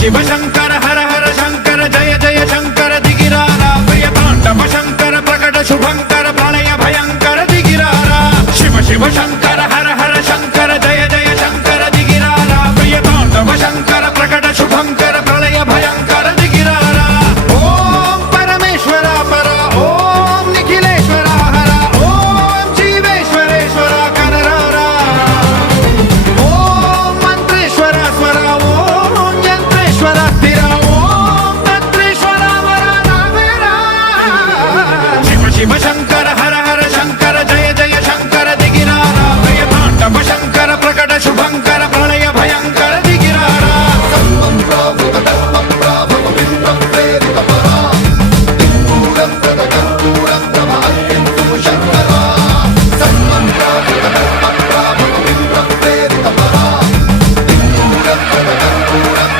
शिव शंकर हर हर शंकर जय जय शंकर दिगिरारा प्रिय तांडव शंकर प्रकट शुभंकर प्रलय भयंकर दिगिरारा शिव शिव शंकर